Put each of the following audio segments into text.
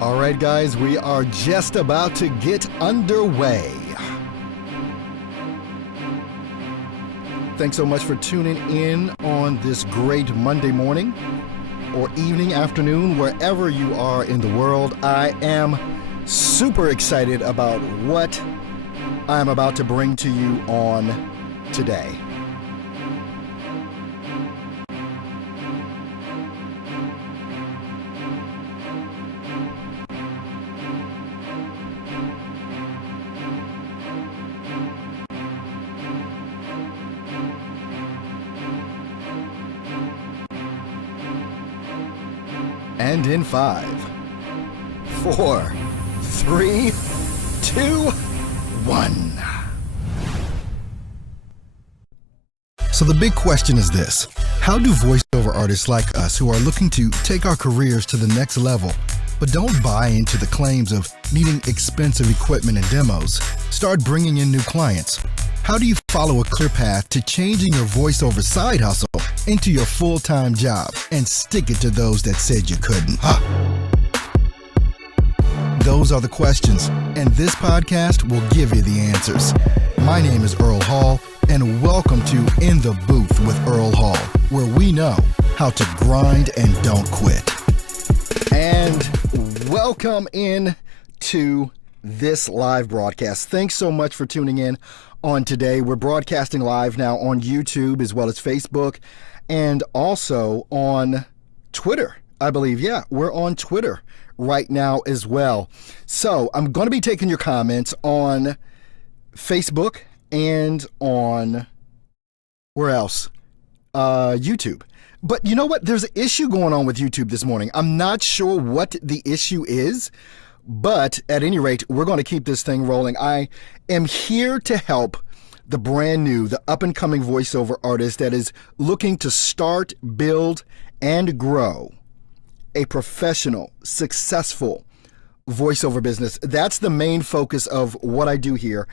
All right, guys, we are just about to get underway. Thanks so much for tuning in on this great Monday morning or evening, afternoon, wherever you are in the world. I am super excited about what I'm about to bring to you on today. And in 5, 4, 3, 2, 1. So the big question is this: how do voiceover artists like us who are looking to take our careers to the next level, but don't buy into the claims of needing expensive equipment and demos, start bringing in new clients? How do you follow a clear path to changing your voiceover side hustle into your full-time job and stick it to those that said you couldn't? Those are the questions, and this podcast will give you the answers. My name is Earl Hall, and welcome to In the Booth with Earl Hall, where we know how to grind and don't quit. And welcome in to this live broadcast. Thanks so much for tuning in on today. We're broadcasting live now on YouTube as well as Facebook and also on Twitter, I believe. Yeah, we're on Twitter right now as well. So I'm going to be taking your comments on Facebook and on, where else? YouTube. But you know what? There's an issue going on with YouTube this morning. I'm not sure what the issue is, but at any rate, we're going to keep this thing rolling. I am here to help the brand new, the up-and-coming voiceover artist that is looking to start, build, and grow a professional, successful voiceover business. That's the main focus of what I do here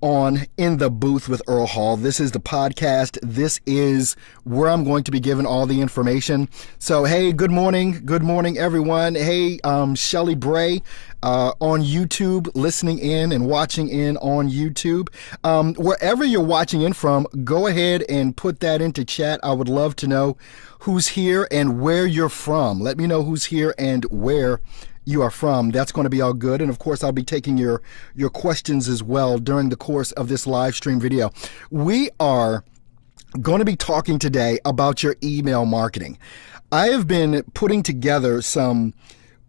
on In the Booth with Earl Hall. This is the podcast. This is where I'm going to be giving all the information. So, hey, good morning. Good morning, everyone. Hey, Shelly Bray on YouTube, listening in and watching in on YouTube. Wherever you're watching in from, go ahead and put that into chat. I would love to know who's here and where you're from. Let me know who's here and where you are from. That's going to be all good. And of course, I'll be taking your questions as well during the course of this live stream video. We are going to be talking today about your email marketing. I have been putting together some,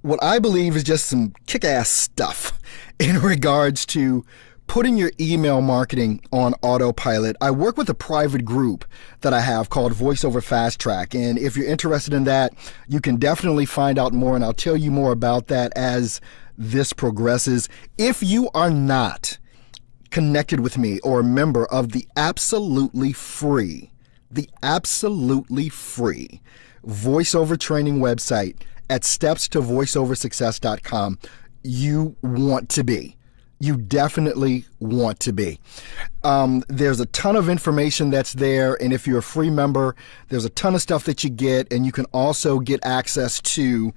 what I believe is just some kick-ass stuff in regards to putting your email marketing on autopilot. I work with a private group that I have called Voiceover Fast Track. And if you're interested in that, you can definitely find out more. And I'll tell you more about that as this progresses. If you are not connected with me or a member of the absolutely free voiceover training website at stepstovoiceoversuccess.com, you want to be. You definitely want to be. There's a ton of information that's there, and if you're a free member, there's a ton of stuff that you get, and you can also get access to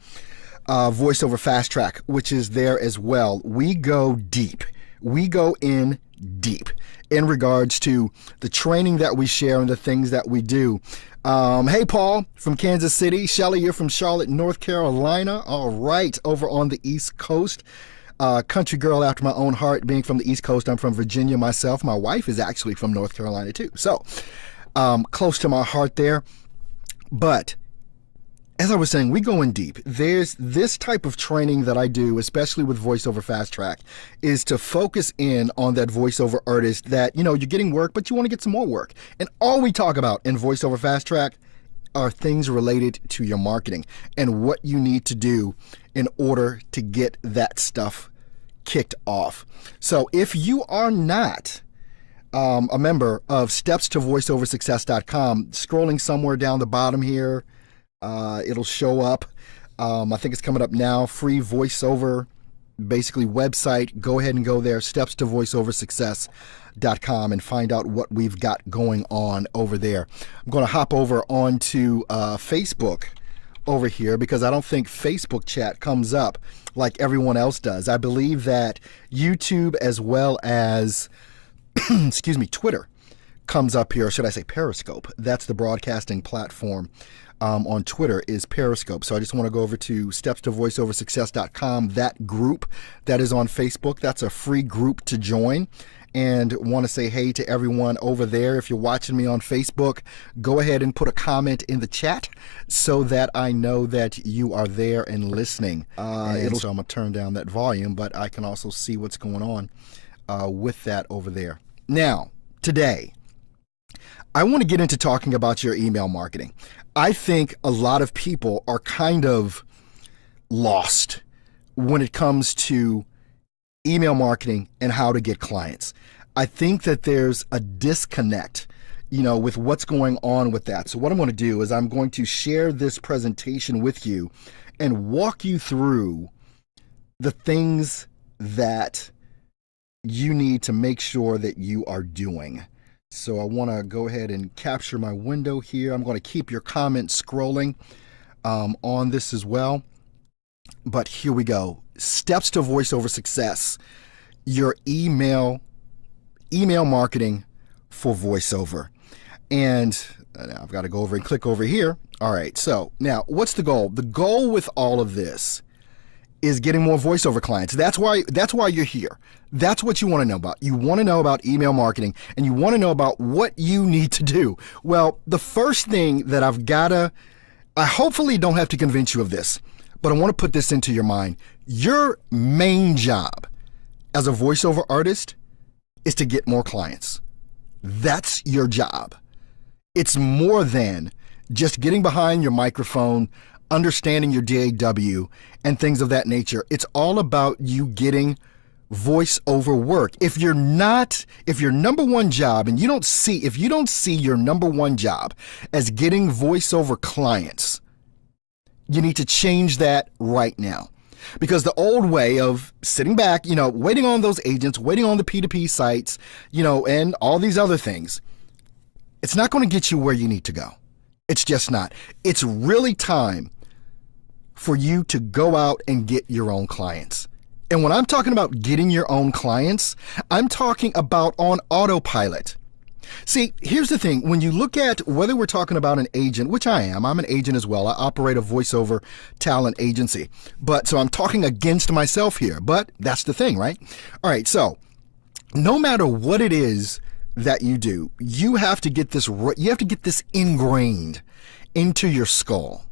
Voiceover Fast Track, which is there as well. We go deep. We go in deep in regards to the training that we share and the things that we do. Hey, Paul from Kansas City. Shelly, you're from Charlotte, North Carolina. All right, over on the East Coast. Country girl after my own heart, being from the East Coast. I'm from Virginia myself. My wife is actually from North Carolina too. So close to my heart there. But as I was saying, we go in deep. There's this type of training that I do, especially with Voiceover Fast Track, is to focus in on that voiceover artist that, you know, you're getting work, but you want to get some more work. And all we talk about in Voiceover Fast Track are things related to your marketing and what you need to do in order to get that stuff kicked off. So if you are not a member of stepstovoiceoversuccess.com, scrolling somewhere down the bottom here, it'll show up. I think it's coming up now. Free voiceover, basically website. Go ahead and go there, stepstovoiceoversuccess.com, and find out what we've got going on over there. I'm going to hop over onto Facebook over here because I don't think Facebook chat comes up like everyone else does. I believe that YouTube as well as, excuse me, Twitter comes up here, or should I say Periscope? That's the broadcasting platform on Twitter is Periscope. So I just want to go over to stepstovoiceoversuccess.com, that group that is on Facebook. That's a free group to join. And want to say hey to everyone over there. If you're watching me on Facebook, go ahead and put a comment in the chat so that I know that you are there and listening. So I'm going to turn down that volume, but I can also see what's going on with that over there. Now, today, I want to get into talking about your email marketing. I think a lot of people are kind of lost when it comes to email marketing and how to get clients. I think that there's a disconnect, with what's going on with that. So what I'm going to do is I'm going to share this presentation with you and walk you through the things that you need to make sure that you are doing. So I want to go ahead and capture my window here. I'm going to keep your comments scrolling on this as well. But here we go. Steps to voice over success. Your email marketing for voiceover. And I've got to go over and click over here. All right. So now what's the goal? The goal with all of this is getting more voiceover clients. That's why you're here. That's what you want to know about. You want to know about email marketing and you want to know about what you need to do. Well, the first thing that I hopefully don't have to convince you of this, but I want to put this into your mind. Your main job as a voiceover artist is to get more clients. That's your job. It's more than just getting behind your microphone, understanding your DAW, and things of that nature. It's all about you getting voiceover work. If your number one job, and if you don't see your number one job as getting voiceover clients, you need to change that right now. Because the old way of sitting back, waiting on those agents, waiting on the P2P sites, and all these other things, it's not going to get you where you need to go. It's just not. It's really time for you to go out and get your own clients. And when I'm talking about getting your own clients, I'm talking about on autopilot. See, here's the thing. When you look at whether we're talking about an agent, which I'm an agent as well. I operate a voiceover talent agency. So I'm talking against myself here, but that's the thing, right? All right. So no matter what it is that you do, you have to get this ingrained into your skull.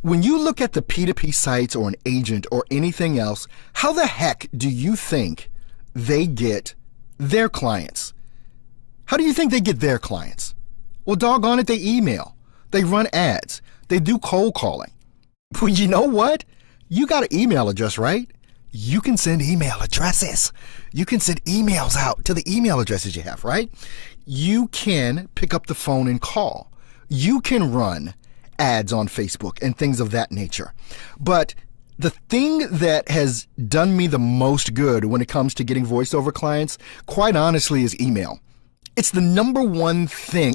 When you look at the P2P sites or an agent or anything else, how the heck do you think they get their clients? How do you think they get their clients? Well, doggone it, they email. They run ads. They do cold calling. Well, you know what? You got an email address, right? You can send email addresses. You can send emails out to the email addresses you have, right? You can pick up the phone and call. You can run ads on Facebook and things of that nature. But the thing that has done me the most good when it comes to getting voiceover clients, quite honestly, is email. It's the number one thing.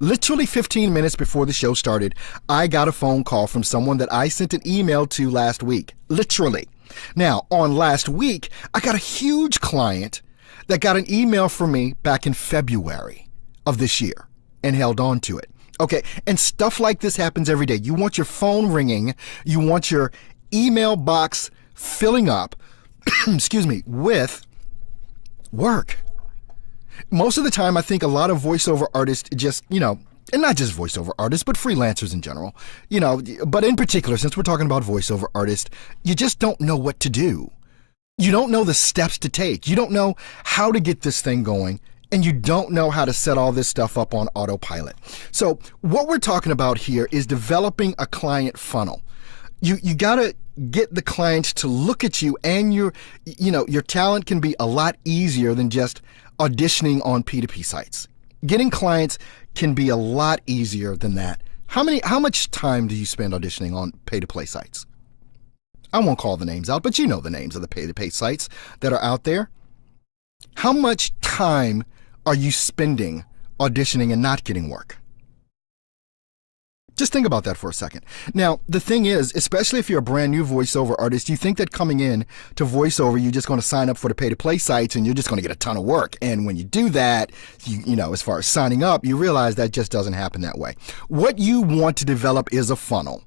Literally 15 minutes before the show started, I got a phone call from someone that I sent an email to last week. Literally. Now, on last week, I got a huge client that got an email from me back in February of this year and held on to it. Okay, and stuff like this happens every day. You want your phone ringing. You want your email box filling up, with work. Most of the time, I think a lot of voiceover artists just, and not just voiceover artists, but freelancers in general, but in particular, since we're talking about voiceover artists, you just don't know what to do. You don't know the steps to take. You don't know how to get this thing going, and you don't know how to set all this stuff up on autopilot. So what we're talking about here is developing a client funnel. You got to get the clients to look at you, and your talent can be a lot easier than just auditioning on P2P sites. Getting clients can be a lot easier than that. How much time do you spend auditioning on pay-to-play sites? I won't call the names out, but you know the names of the pay-to-pay sites that are out there. How much time are you spending auditioning and not getting work? Just think about that for a second. Now, the thing is, especially if you're a brand new voiceover artist, you think that coming in to voiceover, you're just going to sign up for the pay-to-play sites and you're just going to get a ton of work. And when you do that, you know, as far as signing up, you realize that just doesn't happen that way. What you want to develop is a funnel.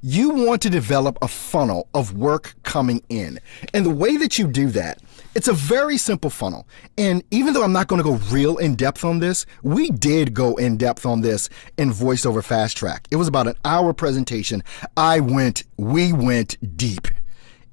You want to develop a funnel of work coming in. And the way that you do that, it's a very simple funnel. And even though I'm not going to go real in depth on this, we did go in depth on this in VoiceOver Fast Track. It was about an hour presentation. We went deep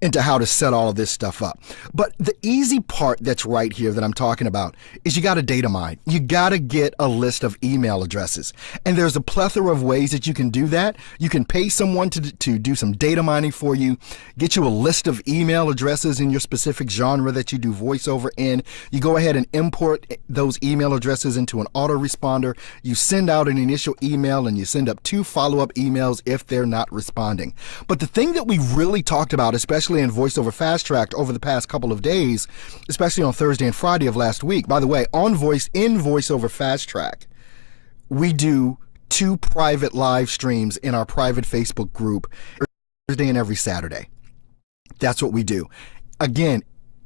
into how to set all of this stuff up. But the easy part that's right here that I'm talking about is you got to data mine. You got to get a list of email addresses. And there's a plethora of ways that you can do that. You can pay someone to do some data mining for you, get you a list of email addresses in your specific genre that you do voiceover in. You go ahead and import those email addresses into an autoresponder. You send out an initial email and you send up 2 follow-up emails if they're not responding. But the thing that we really talked about, especially in VoiceOver Fast Track over the past couple of days, especially on Thursday and Friday of last week. By the way, in VoiceOver Fast Track, we do 2 private live streams in our private Facebook group Thursday and every Saturday. That's what we do. Again,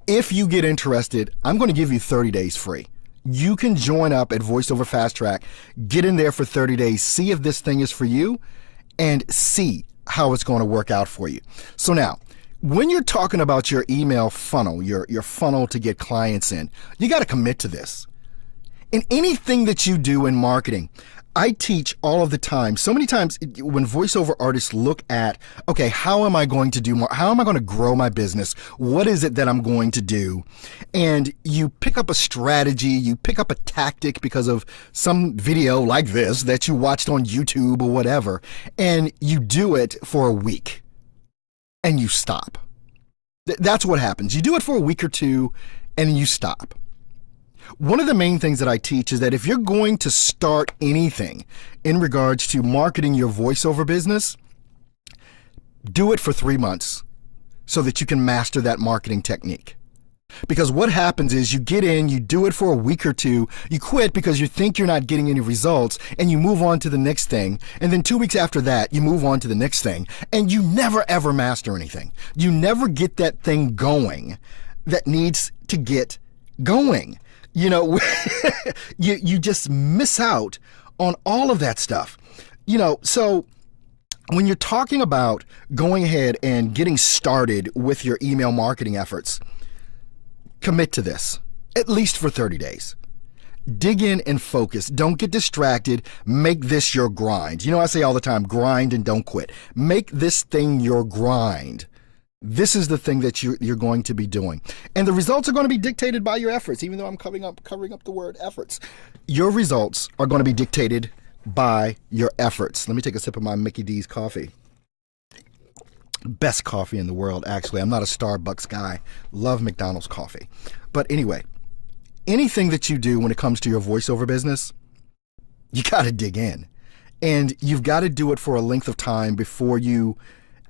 if you get interested, I'm going to give you 30 days free. You can join up at VoiceOver Fast Track, get in there for 30 days, see if this thing is for you, and see how it's going to work out for you. So now, when you're talking about your email funnel, your funnel to get clients in, you got to commit to this. In anything that you do in marketing, I teach all of the time. So many times when voiceover artists look at, okay, how am I going to do more? How am I going to grow my business? What is it that I'm going to do? And you pick up a strategy, you pick up a tactic because of some video like this that you watched on YouTube or whatever, and you do it for a week. And you stop. That's what happens. You do it for a week or 2 and you stop. One of the main things that I teach is that if you're going to start anything in regards to marketing your voiceover business, do it for 3 months so that you can master that marketing technique. Because what happens is you get in, you do it for a week or 2, you quit because you think you're not getting any results, and you move on to the next thing. And then 2 weeks after that, you move on to the next thing, and you never ever master anything. You never get that thing going that needs to get going. You know, you just miss out on all of that stuff. You know, so when you're talking about going ahead and getting started with your email marketing efforts, commit to this, at least for 30 days. Dig in and focus. Don't get distracted. Make this your grind. You know, I say all the time, grind and don't quit. Make this thing your grind. This is the thing that you're going to be doing. And the results are going to be dictated by your efforts, even though I'm covering up the word efforts. Your results are going to be dictated by your efforts. Let me take a sip of my Mickey D's coffee. Best coffee in the world, actually. I'm not a Starbucks guy. Love McDonald's coffee. But anyway, anything that you do when it comes to your voiceover business, you got to dig in. And you've got to do it for a length of time before you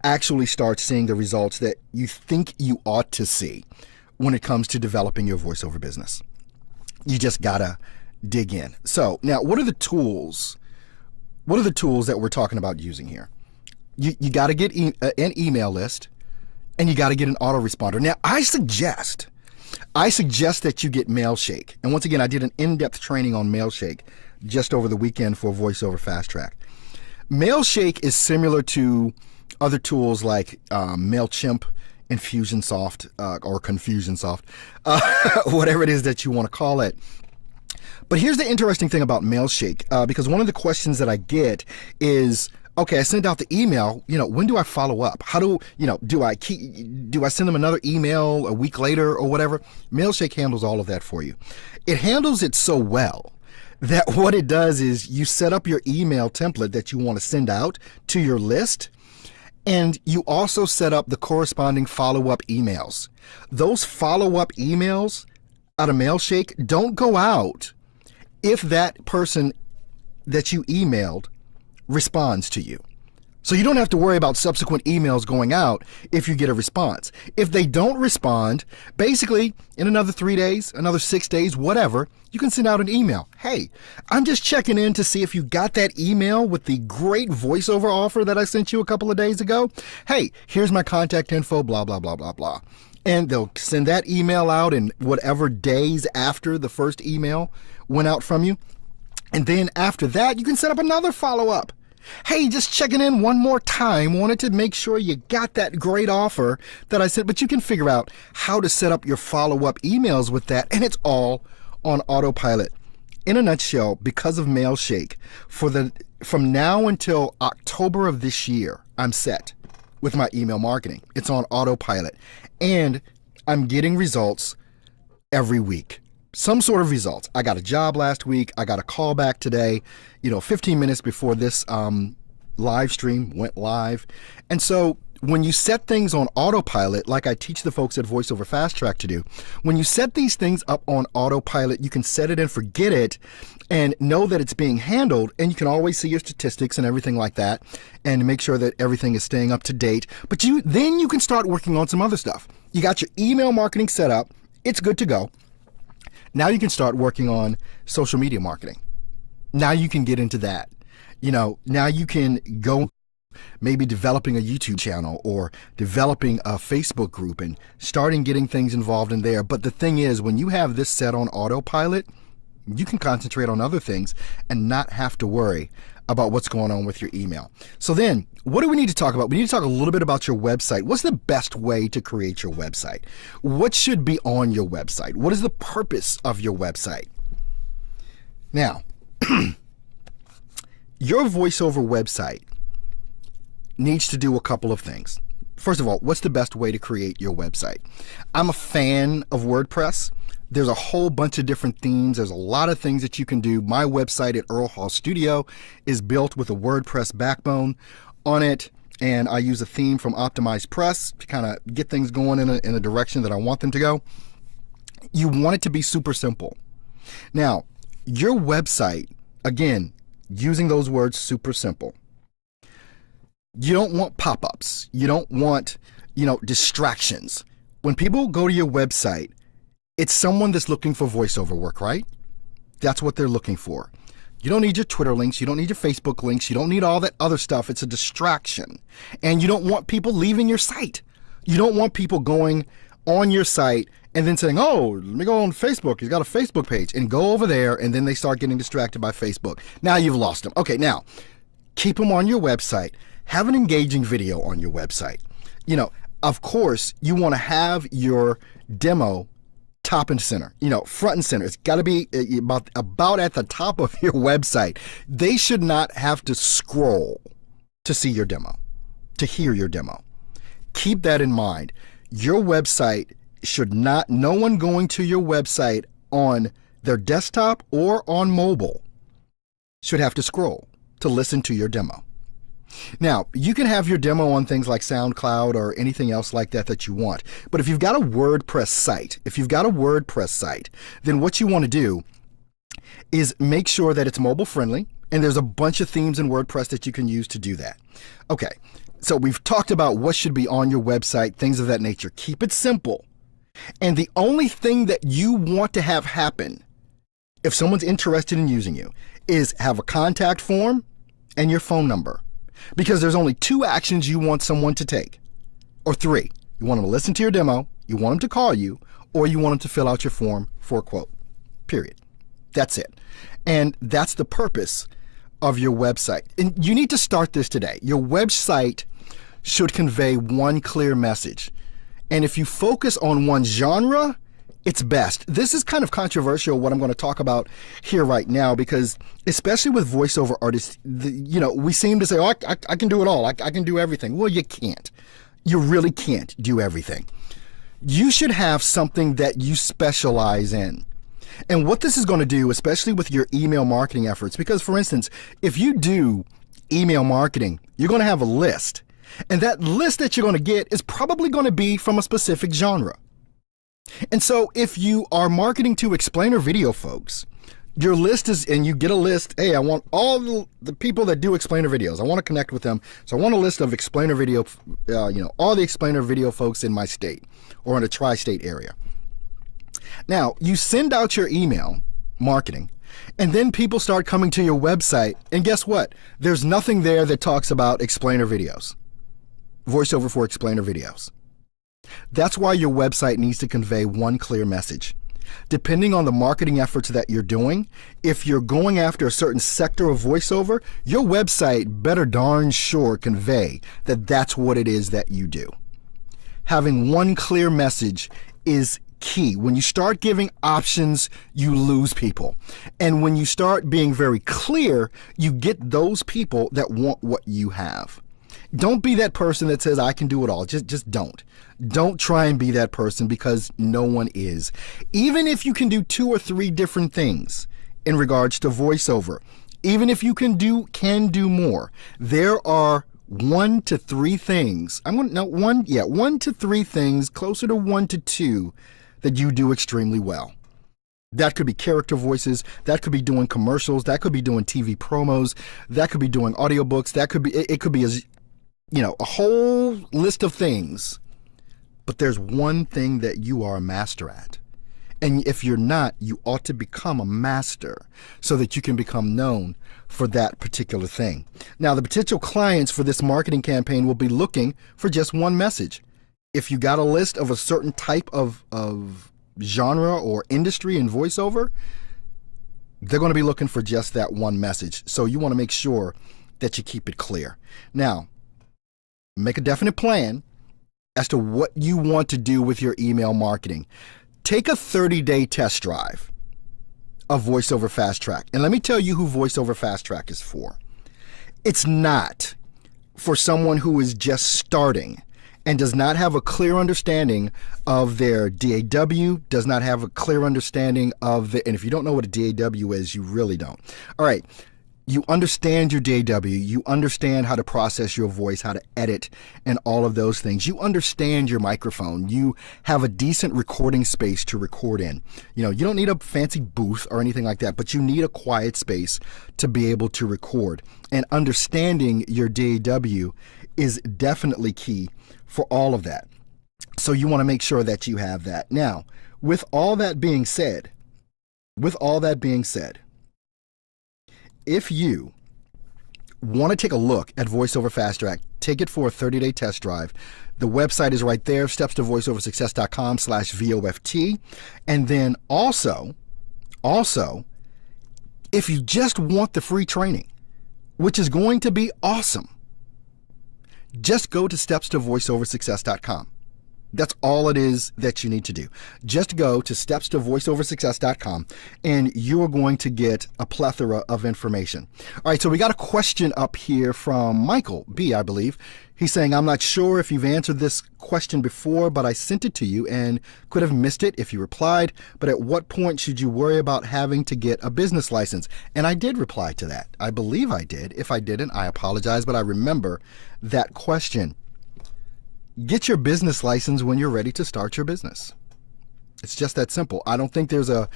actually start seeing the results that you think you ought to see when it comes to developing your voiceover business. You just got to dig in. So now, what are the tools? What are the tools that we're talking about using here? You got to get an email list, and you got to get an autoresponder. Now, I suggest that you get Mailshake. And once again, I did an in-depth training on Mailshake just over the weekend for VoiceOver Fast Track. Mailshake is similar to other tools like MailChimp, Infusionsoft, or Confusionsoft, whatever it is that you want to call it. But here's the interesting thing about Mailshake, because one of the questions that I get is, okay, I sent out the email, when do I follow up? How do I send them another email a week later or whatever? Mailshake handles all of that for you. It handles it so well that what it does is you set up your email template that you want to send out to your list, and you also set up the corresponding follow-up emails. Those follow-up emails out of Mailshake don't go out if that person that you emailed responds to you. So you don't have to worry about subsequent emails going out if you get a response. If they don't respond, basically in another 3 days, another 6 days, whatever, you can send out an email. Hey, I'm just checking in to see if you got that email with the great voiceover offer that I sent you a couple of days ago. Hey, here's my contact info, blah, blah, blah, blah, blah. And they'll send that email out in whatever days after the first email went out from you. And then after that, you can set up another follow-up. Hey, just checking in one more time. Wanted to make sure you got that great offer that I sent, but you can figure out how to set up your follow-up emails with that, and it's all on autopilot. In a nutshell, because of Mailshake, from now until October of this year, I'm set with my email marketing. It's on autopilot, and I'm getting results every week. Some sort of results. I got a job last week. I got a call back today, 15 minutes before this live stream went live. And so when you set things on autopilot, like I teach the folks at VoiceOver Fast Track to do, when you set these things up on autopilot, you can set it and forget it and know that it's being handled, and you can always see your statistics and everything like that and make sure that everything is staying up to date. But then you can start working on some other stuff. You got your email marketing set up. It's good to go. Now you can start working on social media marketing. Now you can get into that. Now you can go maybe developing a YouTube channel or developing a Facebook group and starting getting things involved in there. But the thing is, when you have this set on autopilot, you can concentrate on other things and not have to worry about what's going on with your email. So then, what do we need to talk about? We need to talk a little bit about your website. What's the best way to create your website? What should be on your website? What is the purpose of your website? Now, your voiceover website needs to do a couple of things. First of all, what's the best way to create your website? I'm a fan of WordPress. There's a whole bunch of different themes. There's a lot of things that you can do. My website at Earl Hall Studio is built with a WordPress backbone on it, and I use a theme from Optimized Press to kind of get things going in a direction that I want them to go. You want it to be super simple. Now, your website, again, using those words, super simple. You don't want pop-ups. You don't want, distractions. When people go to your website, it's someone that's looking for voiceover work, right? That's what they're looking for. You don't need your Twitter links. You don't need your Facebook links. You don't need all that other stuff. It's a distraction. And you don't want people leaving your site. You don't want people going on your site and then saying, oh, let me go on Facebook. He's got a Facebook page, and go over there, and then they start getting distracted by Facebook. Now you've lost them. Okay, now keep them on your website. Have an engaging video on your website. Of course, you want to have your demo top and center, front and center. It's got to be about at the top of your website. They should not have to scroll to see your demo, to hear your demo. Keep that in mind. Your website should not, no one going to your website on their desktop or on mobile should have to scroll to listen to your demo. Now, you can have your demo on things like SoundCloud or anything else like that you want. But if you've got a WordPress site, then what you want to do is make sure that it's mobile friendly, and there's a bunch of themes in WordPress that you can use to do that. Okay, so we've talked about what should be on your website, things of that nature. Keep it simple. And the only thing that you want to have happen, if someone's interested in using you, is have a contact form and your phone number. Because there's only 2 actions you want someone to take, or 3. You want them to listen to your demo, you want them to call you, or you want them to fill out your form for a quote. Period. That's it. And that's the purpose of your website. And you need to start this today. Your website should convey one clear message. And if you focus on one genre, it's best. This is kind of controversial, what I'm going to talk about here right now, because especially with voiceover artists, we seem to say, oh, I can do it all. I can do everything. Well, you can't. You really can't do everything. You should have something that you specialize in. And what this is going to do, especially with your email marketing efforts, because for instance, if you do email marketing, you're going to have a list. And that list that you're going to get is probably going to be from a specific genre. And so if you are marketing to explainer video folks, Your list is, and you get a list. Hey, I want all the people that do explainer videos. I want to connect with them. So I want a list of explainer video, all the explainer video folks in my state or in a tri-state area. Now, you send out your email marketing, and then people start coming to your website, and guess what? There's nothing there that talks about explainer videos, voiceover for explainer videos. That's why your website needs to convey one clear message. Depending on the marketing efforts that you're doing, if you're going after a certain sector of voiceover, your website better darn sure convey that that's what it is that you do. Having one clear message is key. When you start giving options, you lose people. And when you start being very clear, you get those people that want what you have. Don't be that person that says, I can do it all. Just don't. Don't try and be that person, because no one is. Even if you can do 2 or 3 different things in regards to voiceover, even if you can do more, there are 1 to 3 things. 1 to 3 things, closer to 1 to 2, that you do extremely well. That could be character voices, that could be doing commercials, that could be doing TV promos, that could be doing audiobooks, that could be, it could be a whole list of things. But there's one thing that you are a master at. And if you're not, you ought to become a master so that you can become known for that particular thing. Now, the potential clients for this marketing campaign will be looking for just one message. If you got a list of a certain type of genre or industry in voiceover, they're going to be looking for just that one message. So you want to make sure that you keep it clear. Now, make a definite plan as to what you want to do with your email marketing. Take a 30-day test drive of VoiceOver Fast Track. And let me tell you who VoiceOver Fast Track is for. It's not for someone who is just starting and does not have a clear understanding of their DAW, does not have a clear understanding of and if you don't know what a DAW is, you really don't. All right. You understand your DAW, you understand how to process your voice, how to edit, and all of those things. You understand your microphone. You have a decent recording space to record in. You don't need a fancy booth or anything like that, but you need a quiet space to be able to record. And understanding your DAW is definitely key for all of that. So you want to make sure that you have that. Now, with all that being said, if you want to take a look at VoiceOver Fast Track, take it for a 30-day test drive. The website is right there, stepstovoiceoversuccess.com/VOFT. And then also, if you just want the free training, which is going to be awesome, just go to stepstovoiceoversuccess.com. That's all it is that you need to do. Just go to stepstovoiceoversuccess.com and you are going to get a plethora of information. All right, so we got a question up here from Michael B, I believe. He's saying, I'm not sure if you've answered this question before, but I sent it to you and could have missed it if you replied. But at what point should you worry about having to get a business license? And I did reply to that. I believe I did. If I didn't, I apologize, but I remember that question. Get your business license when you're ready to start your business. It's just that simple. I don't think there's a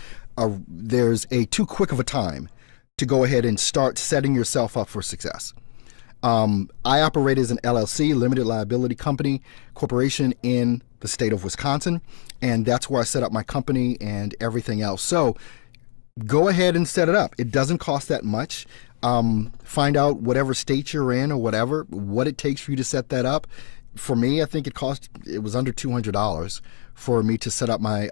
too quick of a time to go ahead and start setting yourself up for success. I operate as an LLC, limited liability company, corporation in the state of Wisconsin, and that's where I set up my company and everything else. So go ahead and set it up. It doesn't cost that much. Find out whatever state you're in or whatever, what it takes for you to set that up. For me, I think it was under $200 for me to set up my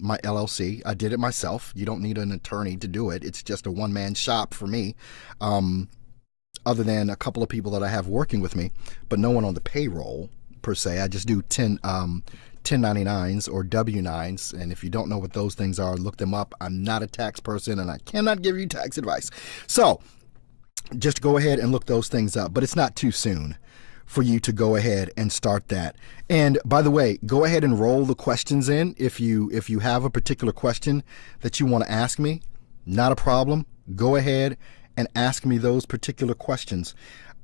my LLC. I did it myself. You don't need an attorney to do it. It's just a one-man shop for me, other than a couple of people that I have working with me, but no one on the payroll per se. I just do 1099s or W-9s, and if you don't know what those things are, look them up. I'm not a tax person, and I cannot give you tax advice. So just go ahead and look those things up, but it's not too soon for you to go ahead and start that. And by the way, go ahead and roll the questions in. If you have a particular question that you want to ask me, not a problem. Go ahead and ask me those particular questions.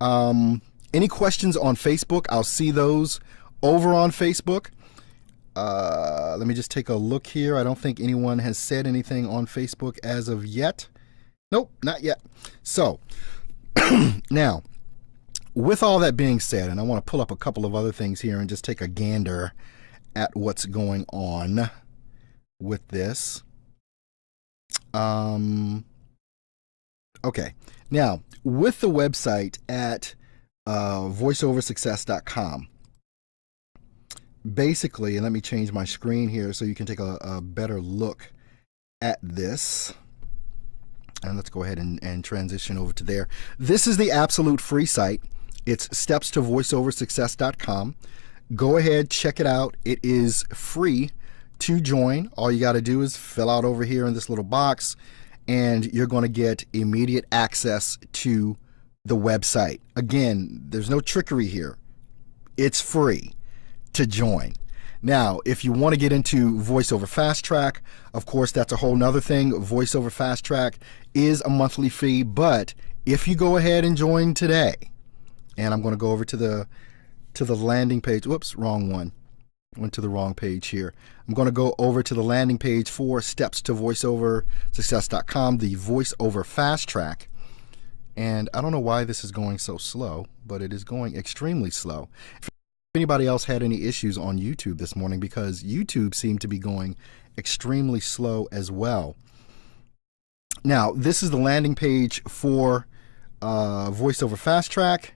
Any questions on Facebook, I'll see those over on Facebook. Let me just take a look here. I don't think anyone has said anything on Facebook as of yet. Nope, not yet. So now, with all that being said, and I want to pull up a couple of other things here and just take a gander at what's going on with this. Okay, now with the website at voiceoversuccess.com, basically, and let me change my screen here so you can take a better look at this. And let's go ahead and transition over to there. This is the absolute free site. It's stepstovoiceoversuccess.com. Go ahead, check it out. It is free to join. All you got to do is fill out over here in this little box, and you're going to get immediate access to the website. Again, there's no trickery here. It's free to join. Now, if you want to get into VoiceOver Fast Track, of course, that's a whole nother thing. VoiceOver Fast Track is a monthly fee, but if you go ahead and join today, and I'm going to go over to the landing page. Whoops, wrong one. Went to the wrong page here. I'm going to go over to the landing page for stepstovoiceoversuccess.com, the VoiceOver Fast Track. And I don't know why this is going so slow, but it is going extremely slow. If anybody else had any issues on YouTube this morning, because YouTube seemed to be going extremely slow as well. Now, this is the landing page for VoiceOver Fast Track,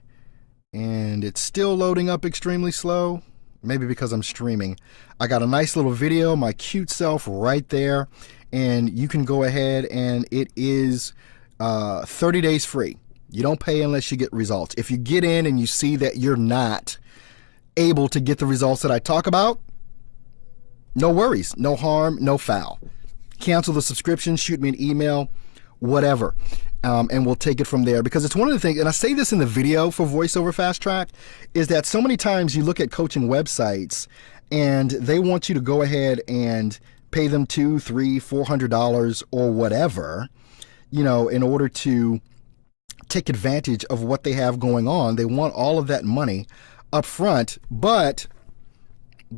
and it's still loading up extremely slow. Maybe because I'm streaming. I got a nice little video, my cute self right there, and you can go ahead, and it is 30 days free. You don't pay unless you get results. If you get in and you see that you're not able to get the results that I talk about, no worries, no harm, no foul. Cancel the subscription, shoot me an email, whatever. And we'll take it from there, because it's one of the things, and I say this in the video for VoiceOver Fast Track, is that so many times you look at coaching websites and they want you to go ahead and pay them $200, $300, $400 or whatever, you know, in order to take advantage of what they have going on. They want all of that money up front, but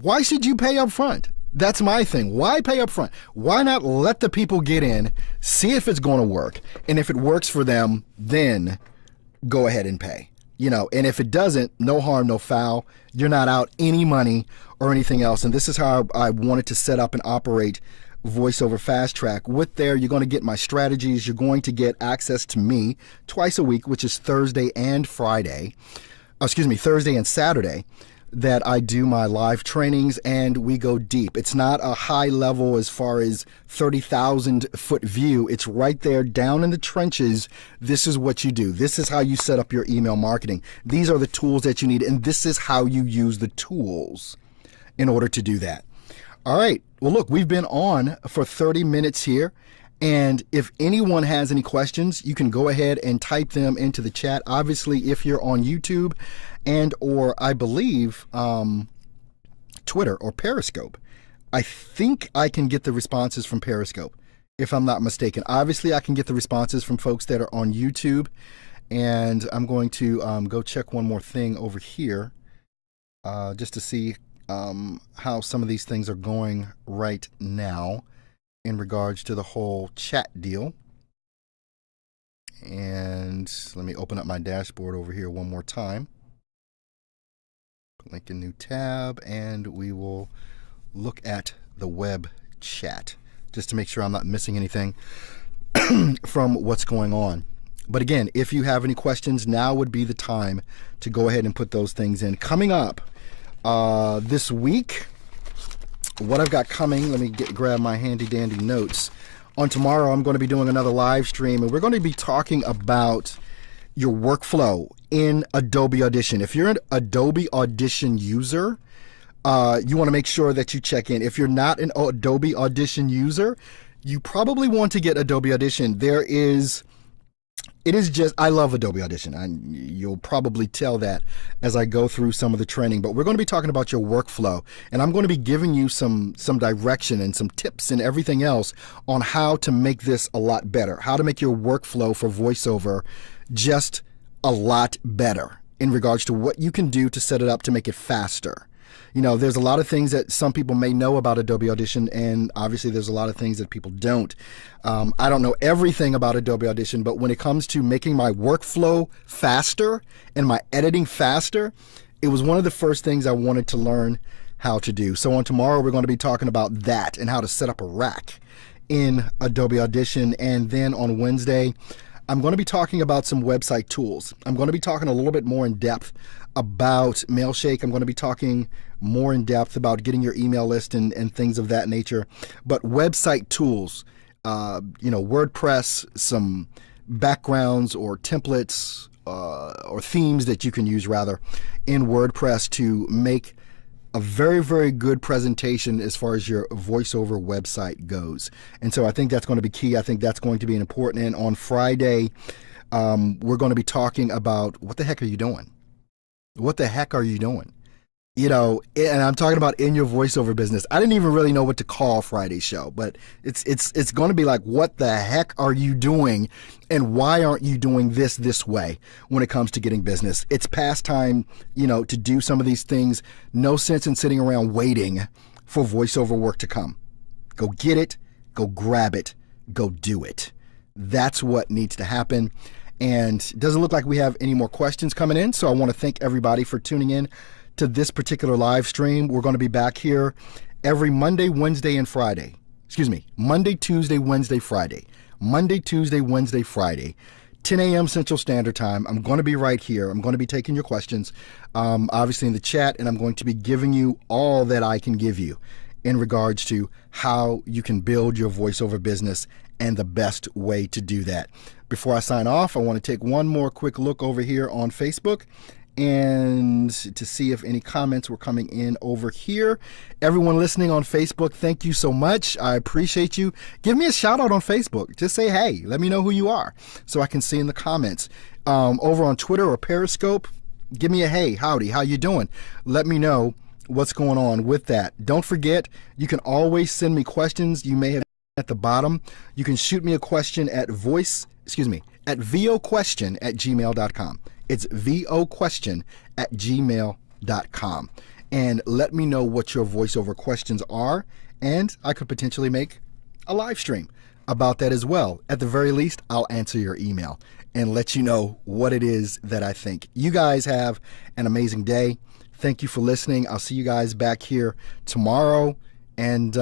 why should you pay up front? That's my thing. Why pay up front? Why not let the people get in, see if it's going to work, and if it works for them, then go ahead and pay. You know, and if it doesn't, no harm, no foul. You're not out any money or anything else. And this is how I wanted to set up and operate VoiceOver Fast Track. With there, you're going to get my strategies. You're going to get access to me twice a week, which is Thursday and Saturday, that I do my live trainings, and we go deep. It's not a high level as far as 30,000 foot view. It's right there down in the trenches. This is what you do. This is how you set up your email marketing. These are the tools that you need, and this is how you use the tools in order to do that. All right. Well, look, we've been on for 30 minutes here. And if anyone has any questions, you can go ahead and type them into the chat. Obviously, if you're on YouTube and or I believe Twitter or Periscope, I think I can get the responses from Periscope, if I'm not mistaken. Obviously, I can get the responses from folks that are on YouTube. And I'm going to go check one more thing over here just to see how some of these things are going right now in regards to the whole chat deal. And let me open up my dashboard over here one more time. Link a new tab, and we will look at the web chat just to make sure I'm not missing anything from what's going on. But again, if you have any questions, now would be the time to go ahead and put those things in. Coming up this week, what I've got coming, let me grab my handy dandy notes. On tomorrow, I'm going to be doing another live stream, and we're going to be talking about your workflow in Adobe Audition. If you're an Adobe Audition user, you want to make sure that you check in. If you're not an Adobe Audition user, you probably want to get Adobe Audition. I love Adobe Audition. You'll probably tell that as I go through some of the training, but we're going to be talking about your workflow, and I'm going to be giving you some direction and some tips and everything else on how to make this a lot better, how to make your workflow for voiceover just a lot better in regards to what you can do to set it up to make it faster. There's a lot of things that some people may know about Adobe Audition, and obviously there's a lot of things that people don't. I don't know everything about Adobe Audition, but when it comes to making my workflow faster and my editing faster, it was one of the first things I wanted to learn how to do. So on tomorrow, we're going to be talking about that and how to set up a rack in Adobe Audition. And then on Wednesday, I'm going to be talking about some website tools. I'm going to be talking a little bit more in depth about Mailshake. I'm going to be talking more in depth about getting your email list and things of that nature. But website tools, WordPress, some backgrounds or templates or themes that you can use rather in WordPress to make a very, very good presentation as far as your voiceover website goes. And so I think that's going to be key. I think that's going to be important. And on Friday, we're going to be talking about what the heck are you doing? What the heck are you doing? And I'm talking about in your voiceover business. I didn't even really know what to call Friday's show, but it's going to be like, what the heck are you doing, and why aren't you doing this way when it comes to getting business? It's past time, to do some of these things. No sense in sitting around waiting for voiceover work to come. Go get it, go grab it, go do it. That's what needs to happen. And it doesn't look like we have any more questions coming in, so I want to thank everybody for tuning in to this particular live stream. We're going to be back here every Monday, Wednesday, and Friday. Monday, Tuesday, Wednesday, Friday. Monday, Tuesday, Wednesday, Friday. 10 a.m. Central Standard Time. I'm going to be right here. I'm going to be taking your questions, obviously in the chat, and I'm going to be giving you all that I can give you in regards to how you can build your voiceover business and the best way to do that. Before I sign off, I want to take one more quick look over here on Facebook and to see if any comments were coming in over here. Everyone listening on Facebook, thank you so much. I appreciate you. Give me a shout out on Facebook. Just say hey, let me know who you are so I can see in the comments. Over on Twitter or Periscope, give me a hey, howdy, how you doing? Let me know what's going on with that. Don't forget, you can always send me questions. You may have at the bottom. You can shoot me a question at voquestion@gmail.com. It's voquestion@gmail.com. And let me know what your voiceover questions are, and I could potentially make a live stream about that as well. At the very least, I'll answer your email and let you know what it is that I think. You guys have an amazing day. Thank you for listening. I'll see you guys back here tomorrow. And,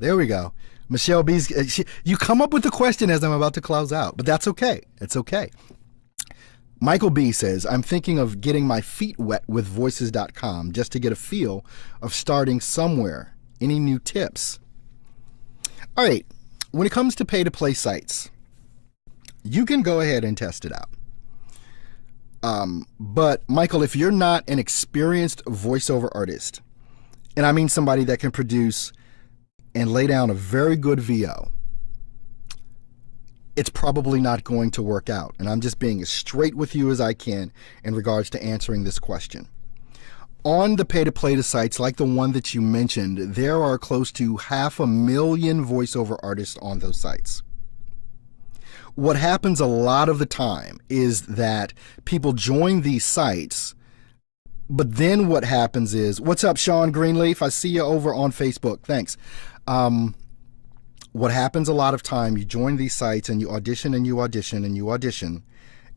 there we go. Michelle B's, you come up with the question as I'm about to close out, but that's okay. It's okay. Michael B says, I'm thinking of getting my feet wet with voices.com just to get a feel of starting somewhere. Any new tips? All right. When it comes to pay-to-play sites, you can go ahead and test it out. But Michael, if you're not an experienced voiceover artist, and I mean somebody that can produce and lay down a very good VO, it's probably not going to work out. And I'm just being as straight with you as I can in regards to answering this question. On the pay-to-play sites like the one that you mentioned, there are close to 500,000 voiceover artists on those sites. What happens a lot of the time is that people join these sites, but then what happens is, what's up, Sean Greenleaf? I see you over on Facebook. Thanks. What happens a lot of time, you join these sites and you audition and you audition and you audition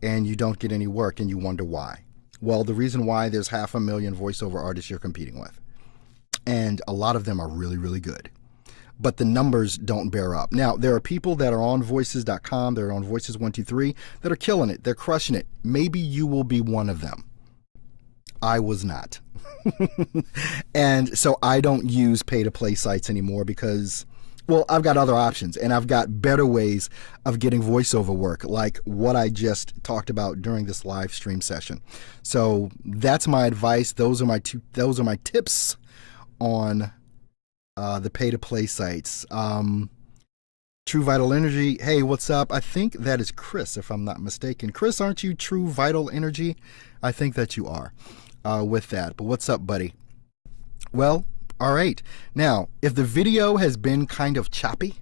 and you don't get any work and you wonder why. Well, the reason why, there's 500,000 voiceover artists you're competing with. And a lot of them are really, really good. But the numbers don't bear up. Now, there are people that are on voices.com, they're on Voices123, that are killing it. They're crushing it. Maybe you will be one of them. I was not. And so I don't use pay-to-play sites anymore because, well, I've got other options and I've got better ways of getting voiceover work, like what I just talked about during this live stream session. So that's my advice. Those are my tips on the pay-to-play sites. True Vital Energy, hey, what's up? I think that is Chris, if I'm not mistaken. Chris, aren't you True Vital Energy? I think that you are with that. But what's up, buddy? Well, all right. Now, if the video has been kind of choppy,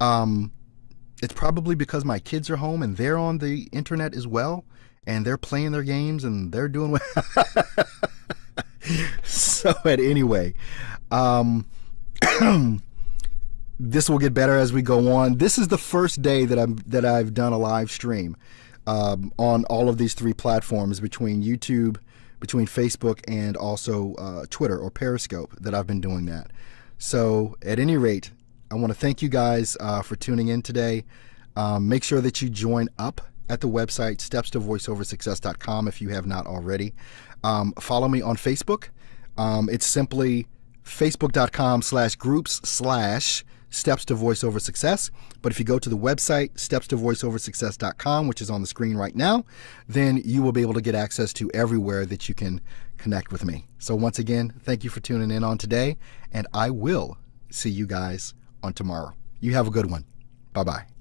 it's probably because my kids are home and they're on the internet as well, and they're playing their games and they're doing what So anyway, this will get better as we go on. This is the first day that I've done a live stream on all of these 3 platforms, between YouTube, between Facebook, and also Twitter or Periscope, that I've been doing that. So at any rate, I want to thank you guys for tuning in today. Make sure that you join up at the website stepstovoiceoversuccess.com if you have not already. Follow me on Facebook. It's simply facebook.com/groups/Steps to Voice Over Success. But if you go to the website, stepstovoiceoversuccess.com, which is on the screen right now, then you will be able to get access to everywhere that you can connect with me. So once again, thank you for tuning in on today, and I will see you guys on tomorrow. You have a good one. Bye-bye.